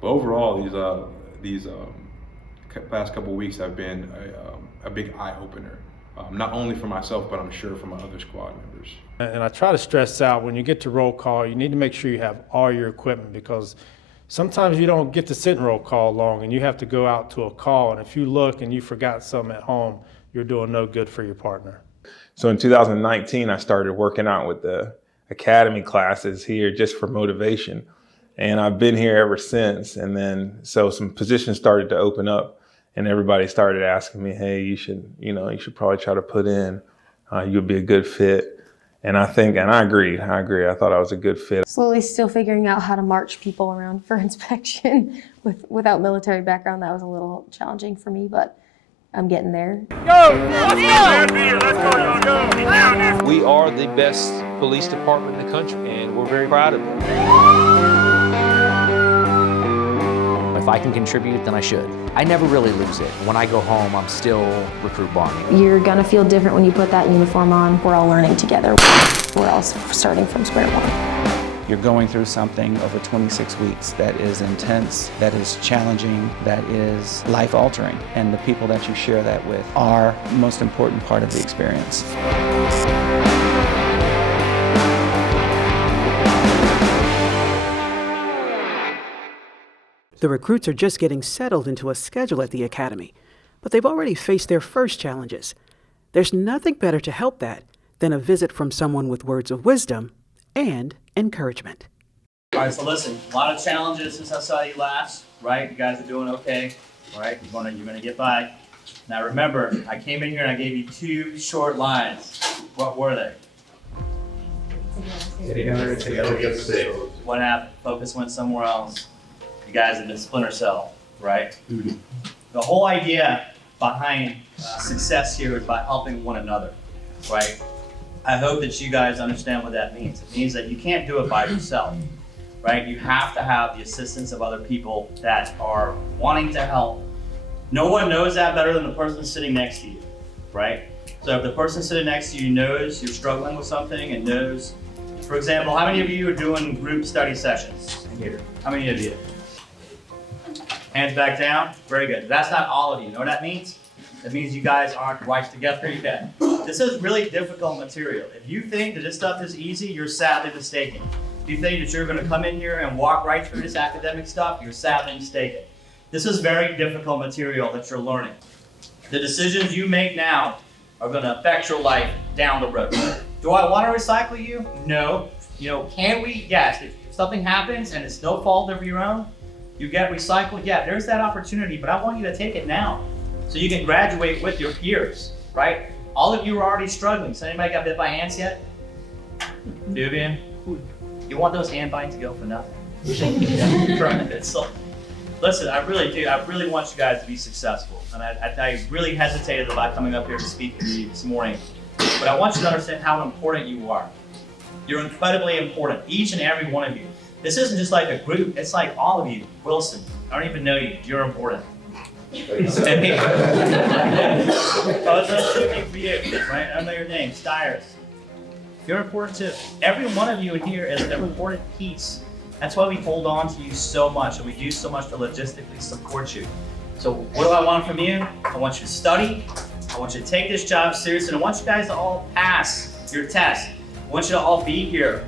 But overall, these past couple weeks have been a big eye opener, not only for myself, but I'm sure for my other squad members. And I try to stress out, when you get to roll call, you need to make sure you have all your equipment, because sometimes you don't get to sit in roll call long and you have to go out to a call. And if you look and you forgot something at home, you're doing no good for your partner. So in 2019, I started working out with the academy classes here just for motivation. And I've been here ever since. And then, so some positions started to open up and everybody started asking me, hey, you should probably try to put in, you'd be a good fit. And I agreed. I thought I was a good fit. Slowly still figuring out how to march people around for inspection without military background. That was a little challenging for me, but I'm getting there. Go! Let's go! We are the best police department in the country, and we're very proud of it. If I can contribute, then I should. I never really lose it. When I go home, I'm still recruit bonding. You're gonna feel different when you put that uniform on. We're all learning together. We're all starting from square one. You're going through something over 26 weeks that is intense, that is challenging, that is life-altering. And the people that you share that with are the most important part of the experience. The recruits are just getting settled into a schedule at the academy, but they've already faced their first challenges. There's nothing better to help that than a visit from someone with words of wisdom and encouragement. All right, so listen, a lot of challenges since I saw you last, right? You guys are doing okay, all right? You're gonna get by. Now remember, I came in here and I gave you 2 short lines. What were they? Together. What happened? Focus went somewhere else. You guys have been splinter cell, right? The whole idea behind success here is by helping one another, right? I hope that you guys understand what that means. It means that you can't do it by yourself, right? You have to have the assistance of other people that are wanting to help. No one knows that better than the person sitting next to you, right? So if the person sitting next to you knows you're struggling with something and knows, for example, how many of you are doing group study sessions in here? How many of you? Hands back down. Very good. That's not all of you. You know what that means? That means you guys aren't quite together yet. This is really difficult material. If you think that this stuff is easy, you're sadly mistaken. If you think that you're going to come in here and walk right through this academic stuff, you're sadly mistaken. This is very difficult material that you're learning. The decisions you make now are going to affect your life down the road. Do I want to recycle you? No. Can we? Yes. If something happens and it's no fault of your own, you get recycled, yeah, there's that opportunity, but I want you to take it now so you can graduate with your peers, right? All of you are already struggling. So anybody got bit by ants yet? Vivian? You want those ant bites to go for nothing? So, listen, I really do. I really want you guys to be successful. And I really hesitated about coming up here to speak with you this morning. But I want you to understand how important you are. You're incredibly important, each and every one of you. This isn't just like a group, it's like all of you. Wilson, I don't even know you, you're important. I was just looking for you, right? I know your name, Stiers. You're important too. Every one of you in here is an important piece. That's why we hold on to you so much and we do so much to logistically support you. So what do I want from you? I want you to study, I want you to take this job seriously, and I want you guys to all pass your test. I want you to all be here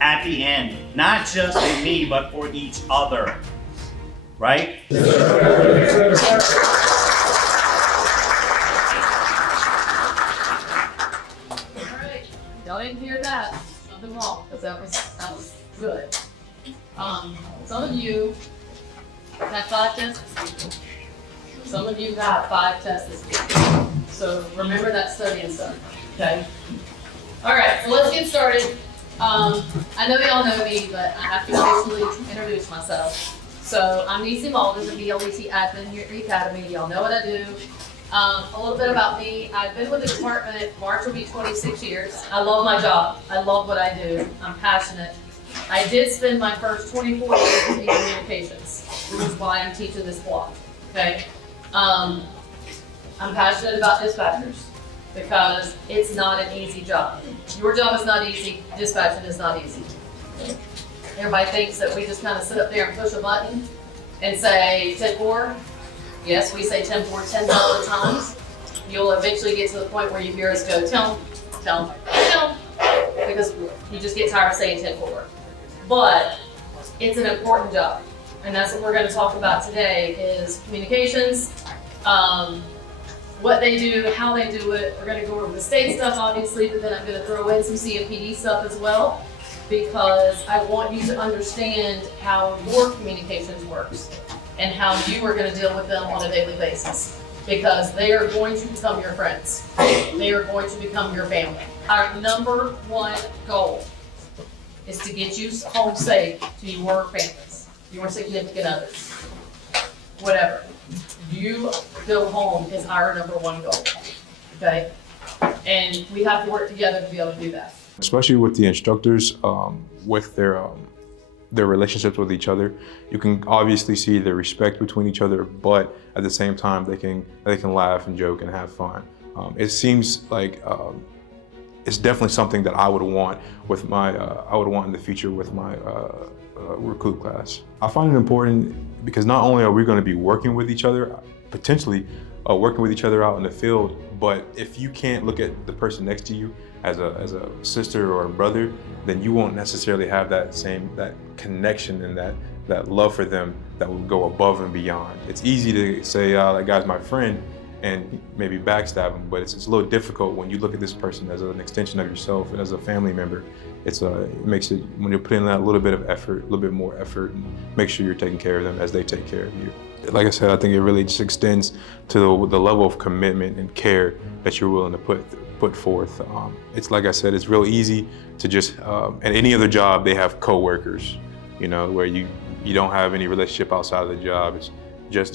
at the end, not just for me, but for each other, right? All right, y'all didn't hear that. Nothing wrong, because that was good. Some of you had 5 tests this week. Some of you got 5 tests this week. So remember that studying stuff, okay? All right, so let's get started. I know y'all know me, but I have to officially introduce myself. So I'm Nisi Malden, the BLEC admin here at the Academy. Y'all know what I do. A little bit about me. I've been with the department, March will be 26 years. I love my job. I love what I do. I'm passionate. I did spend my first 24 years in communications, which is why I'm teaching this block, okay? I'm passionate about dispatchers because it's not an easy job. Your job is not easy, dispatching is not easy. Everybody thinks that we just kind of sit up there and push a button. and say 10-4. Yes, we say 10-4 10,000 times. You'll eventually get to the point where you hear us go, tell them, because you just get tired of saying 10-4. But it's an important job, and that's what we're going to talk about today is communications, what they do, how they do it. We're going to go over the state stuff, obviously, but then I'm going to throw in some CMPD stuff as well, because I want you to understand how your communications works and how you are going to deal with them on a daily basis, because they are going to become your friends. They are going to become your family. Our number one goal is to get you home safe to your families, your significant others, whatever. You go home is our number one goal, okay? And we have to work together to be able to do that. Especially with the instructors, with their relationships with each other, you can obviously see the respect between each other, but at the same time, they can laugh and joke and have fun. It seems like it's definitely something that I would want with my in the future with my recruit class. I find it important because not only are we going to be working with each other, potentially working with each other out in the field, but if you can't look at the person next to you as a sister or a brother, then you won't necessarily have that connection and that love for them that will go above and beyond. It's easy to say, that guy's my friend, and maybe backstab them, but it's a little difficult when you look at this person as an extension of yourself and as a family member. It makes it, when you're putting in that little bit of effort, a little bit more effort, and make sure you're taking care of them as they take care of you. Like I said, I think it really just extends to the level of commitment and care that you're willing to put forth. It's like I said, it's real easy to just, at any other job, they have coworkers, where you don't have any relationship outside of the job. It's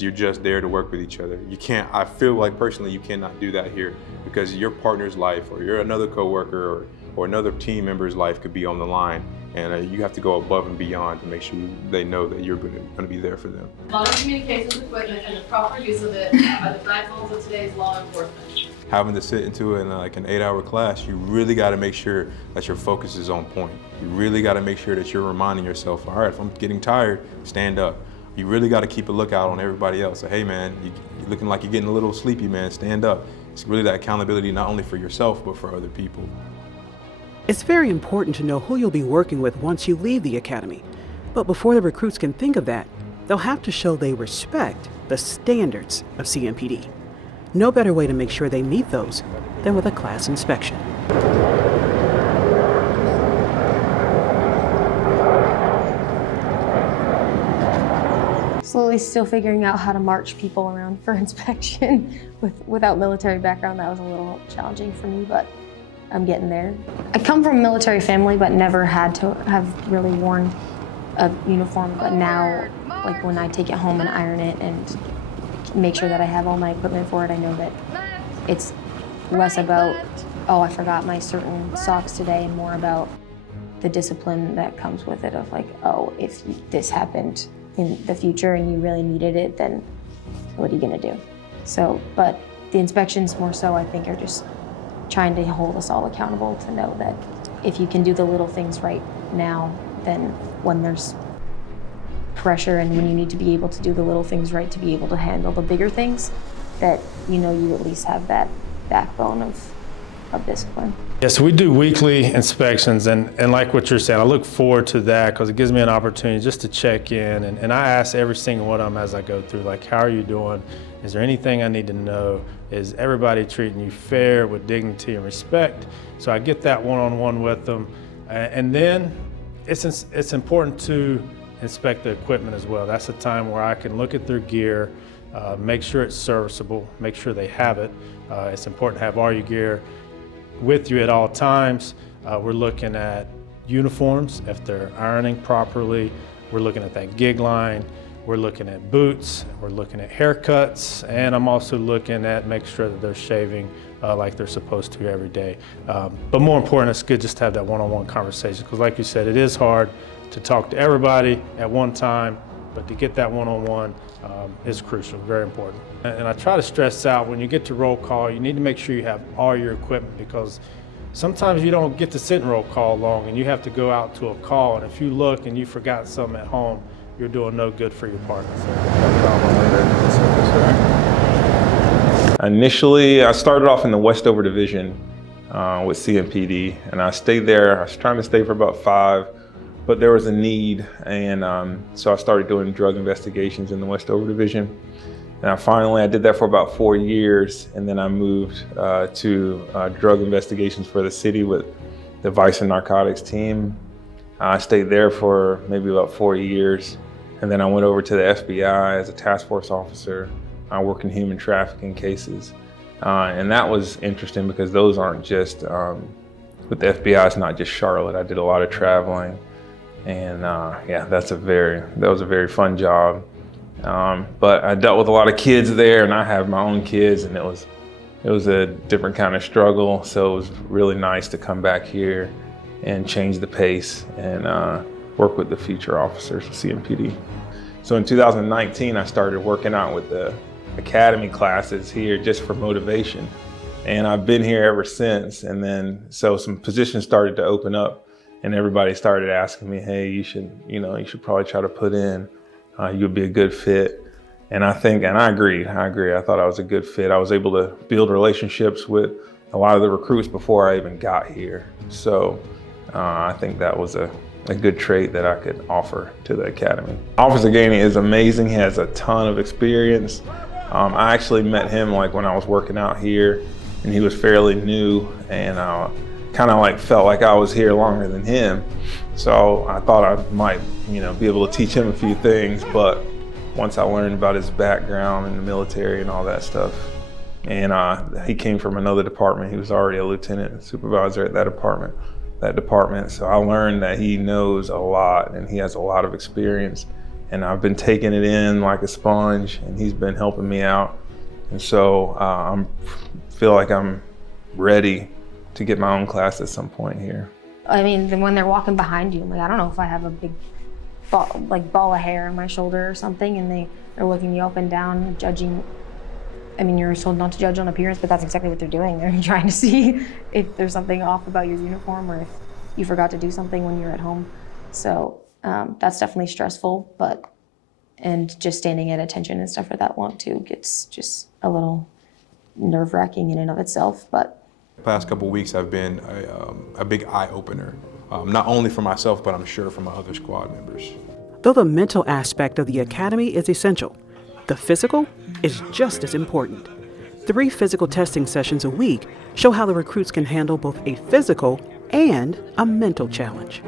you're just there to work with each other. You can't, I feel like personally, you cannot do that here because your partner's life or you're another coworker or another team member's life could be on the line. And you have to go above and beyond to make sure they know that you're going to be there for them. Modern communications equipment and the proper use of it are the backbones of today's law enforcement. Having to sit into an 8-hour class, you really got to make sure that your focus is on point. You really got to make sure that you're reminding yourself, all right, if I'm getting tired, stand up. You really got to keep a lookout on everybody else. So, hey man, you're looking like you're getting a little sleepy, man, stand up. It's really that accountability not only for yourself, but for other people. It's very important to know who you'll be working with once you leave the academy. But before the recruits can think of that, they'll have to show they respect the standards of CMPD. No better way to make sure they meet those than with a class inspection. Slowly still figuring out how to march people around for inspection. Without military background, that was a little challenging for me, but I'm getting there. I come from a military family, but never had to have really worn a uniform. But now, like when I take it home and iron it and make sure that I have all my equipment for it, I know that it's less about, oh, I forgot my certain socks today, and more about the discipline that comes with it of like, oh, if this happened in the future and you really needed it, then what are you gonna do? So, but the inspections more so, I think, are just trying to hold us all accountable to know that if you can do the little things right now, then when there's pressure and when you need to be able to do the little things right to be able to handle the bigger things, that you at least have that backbone of discipline. Yes, we do weekly inspections, and like what you're saying, I look forward to that because it gives me an opportunity just to check in, and I ask every single one of them as I go through, like, how are you doing? Is there anything I need to know? Is everybody treating you fair with dignity and respect? So I get that one-on-one with them, and then it's important to inspect the equipment as well. That's a time where I can look at their gear, make sure it's serviceable, make sure they have it. It's important to have all your gear with you at all times. We're looking at uniforms, if they're ironing properly. We're looking at that gig line. We're looking at boots. We're looking at haircuts. And I'm also looking at make sure that they're shaving like they're supposed to every day. But more important, it's good just to have that one-on-one conversation because like you said, it is hard to talk to everybody at one time, but to get that one-on-one is crucial, very important. And I try to stress out when you get to roll call, you need to make sure you have all your equipment because sometimes you don't get to sit in roll call long and you have to go out to a call, and if you look and you forgot something at home, you're doing no good for your partner. Initially, I started off in the Westover Division with CMPD, and I stayed there. I was trying to stay for about 5, but there was a need, and so I started doing drug investigations in the Westover Division. And I did that for about 4 years, and then I moved to drug investigations for the city with the Vice and Narcotics team. I stayed there for maybe about 4 years, and then I went over to the FBI as a task force officer. I work in human trafficking cases, and that was interesting because those aren't just, with the FBI, it's not just Charlotte. I did a lot of traveling, and yeah, that was a very fun job. But I dealt with a lot of kids there, and I have my own kids, and it was a different kind of struggle. So it was really nice to come back here and change the pace and work with the future officers of CMPD. So in 2019, I started working out with the academy classes here just for motivation. And I've been here ever since. And then, so some positions started to open up, and everybody started asking me, hey, you should probably try to put in. You'd be a good fit. And I agree. I thought I was a good fit. I was able to build relationships with a lot of the recruits before I even got here. So I think that was a good trait that I could offer to the academy. Officer Gainey is amazing. He has a ton of experience. I actually met him when I was working out here, and he was fairly new, and kind of felt like I was here longer than him. So I thought I might, be able to teach him a few things, but once I learned about his background in the military and all that stuff, and he came from another department. He was already a lieutenant supervisor at that department. So I learned that he knows a lot and he has a lot of experience, and I've been taking it in like a sponge, and he's been helping me out. And so I feel like I'm ready to get my own class at some point here. I mean, when they're walking behind you, I'm like, I don't know if I have a big ball of hair on my shoulder or something, and they're looking you up and down, judging. I mean, you're told not to judge on appearance, but that's exactly what they're doing. They're trying to see if there's something off about your uniform, or if you forgot to do something when you're at home. So that's definitely stressful, and just standing at attention and stuff for that long too gets just a little nerve-wracking in and of itself. But the past couple of weeks have been a big eye-opener, not only for myself, but I'm sure for my other squad members. Though the mental aspect of the academy is essential, the physical is just as important. 3 physical testing sessions a week show how the recruits can handle both a physical and a mental challenge.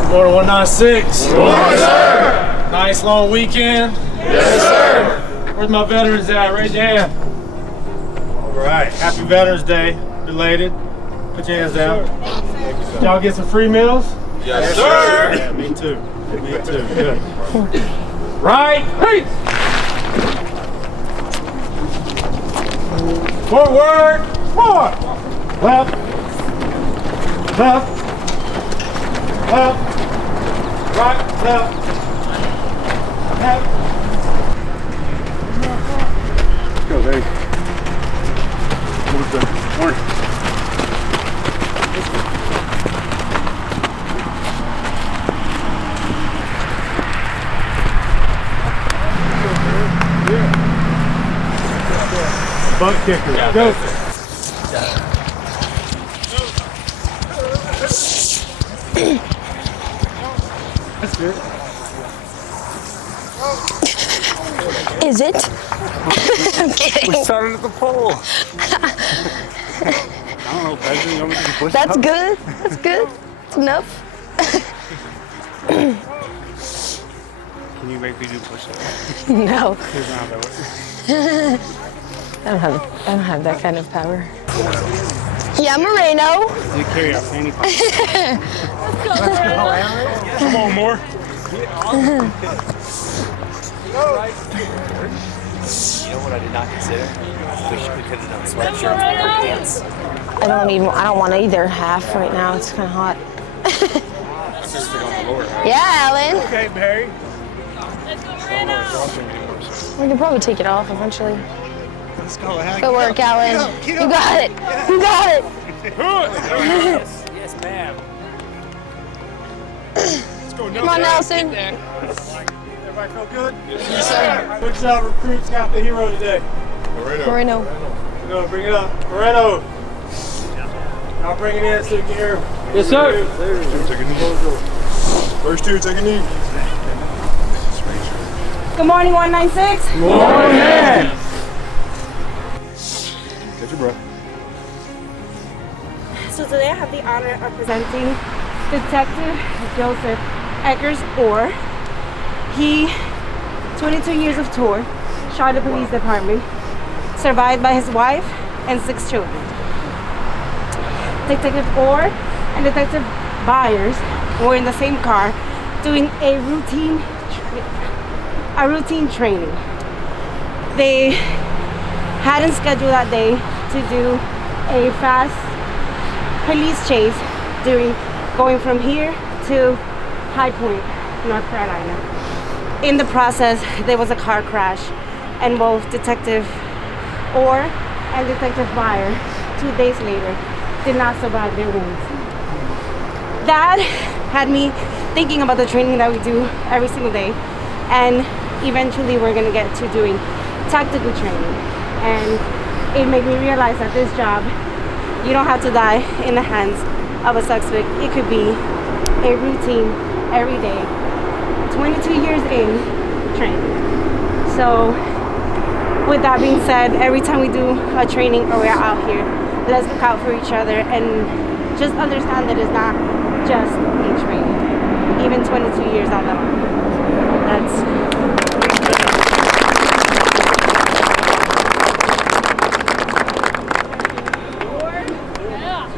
Good morning, 196. Good morning, sir. Nice long weekend. Yes, sir. Where's my veterans at? Raise your hand. All right. Happy Veterans Day, belated. Put your hands down. Did y'all get some free meals? Yes, sir. Yeah, me too. Me too. Good. Right. Hey. Forward. Forward. Left. Left. Left. Right. Left. Left. Go, Dave. Morning. Butt kicker. Yeah, go. That's good. is it? I'm kidding. We're starting at the pole. I don't know, Pedro, you want me to push That's up? good. That's good. It's enough. Can you make me do push-ups? No. Here's how that works. I don't have that kind of power. Yeah, Moreno. You carry our fanny pack. Let's go. Come on, more. You know what I did not consider? Wish we could have done sweatshirts and pants. I don't want either half right now. It's kind of hot. Yeah, Alan. Okay, Barry. We can probably take it off eventually. Good work, Alan. You got it. You got it. Yes, ma'am. Come on, Nelson. Everybody feel good? Yes, sir. Good job, recruits. Got the hero today. Moreno. Go, bring it up. Moreno. I'll bring it in so you can hear him. Yes, sir. Take a knee. First two, take a knee. Good morning, 196. Good morning. Get your breath. So today I have the honor of presenting Detective Joseph Eggers, or he, 22 years of tour, Charlotte Police Department, survived by his wife and 6 children. Detective Orr and Detective Byers were in the same car doing a routine training. They hadn't scheduled that day to do a fast police chase going from here to High Point, North Carolina. In the process, there was a car crash, and both Detective Orr and Detective Byer, 2 days later, did not survive their wounds. That had me thinking about the training that we do every single day, and eventually we're gonna get to doing tactical training. And it made me realize that this job, you don't have to die in the hands of a suspect. It could be a routine every day, 22 years in training. So with that being said, every time we do a training or we're out here, let's look out for each other and just understand that it's not just a training. Even 22 years on the line.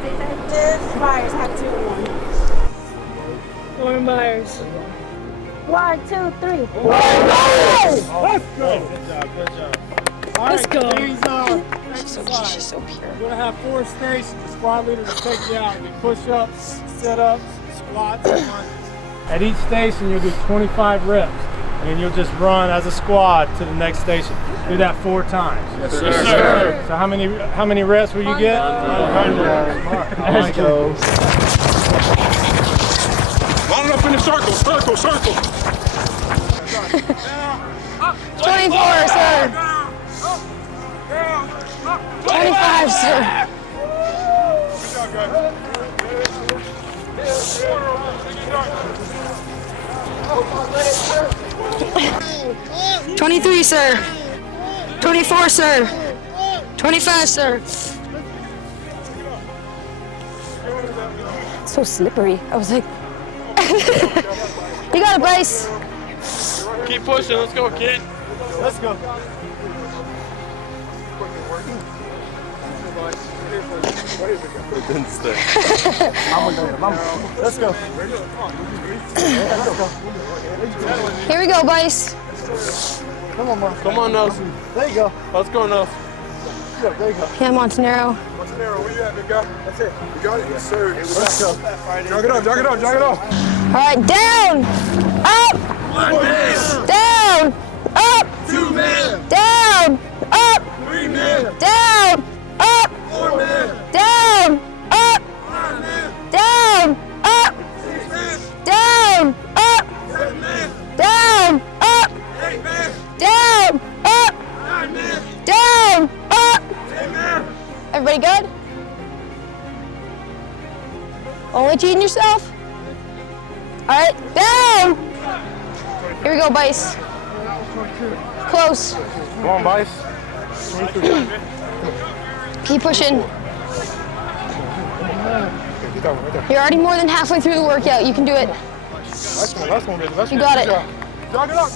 Detective Byers have 2-1. Warren Byers. 1, 2, 3. Warren Byers! Let's go. Good job. All Let's right, go. She's so pure. We're gonna have 4 stations. The squad leader will take you out. Do push-ups, sit-ups, squats, and lunges. At each station, you'll do 25 reps, and then you'll just run as a squad to the next station. Do that 4 times. Yes, sir. Yes, sir. So how many reps will you get? 100. Let's go. Line it up in the circle. 24, sir. 25, sir. 23, sir. 24, sir. 25, sir. So slippery. I was like, you got it, Bryce. Keep pushing. Let's go, kid. Let's go. Let's go. Here we go, Bryce. Come on, Mom. Come on, Nelson. There you go. Let's go, Nelson. Yeah, there you go. Yeah, Montanero. Montanero, where you at, big guy? That's it. You got it? Yes, sir. Let's go. Jog it up. All right, down, up, 1 man. down, up, 2 men. down, up, 3 men. down, up, 4 men. down, up, 5 men. down, up, 6 men. down, up, 7 men. down, up, 8 men. down, up, 9 men. down, up. 10 men. Everybody good? Only cheating yourself? All right, down. Here we go, Bryce. Close. Come on, Bryce. Keep pushing. You're already more than halfway through the workout. You can do it. Last one. You got it. Jog it up.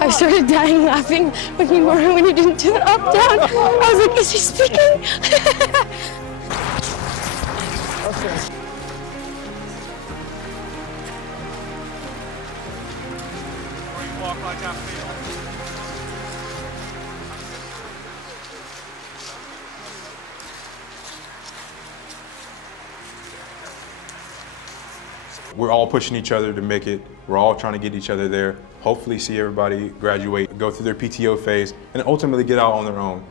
I started dying laughing when you didn't do the up down. I was like, is he speaking? we're all pushing each other to make it. We're all trying to get each other there. Hopefully see everybody graduate, go through their PTO phase, and ultimately get out on their own.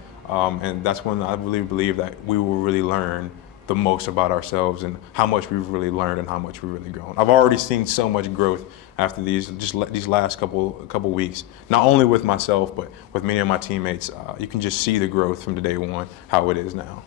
And that's when I really believe that we will really learn the most about ourselves and how much we've really learned and how much we've really grown. I've already seen so much growth after these last couple weeks, not only with myself, but with many of my teammates. You can just see the growth from day one, how it is now.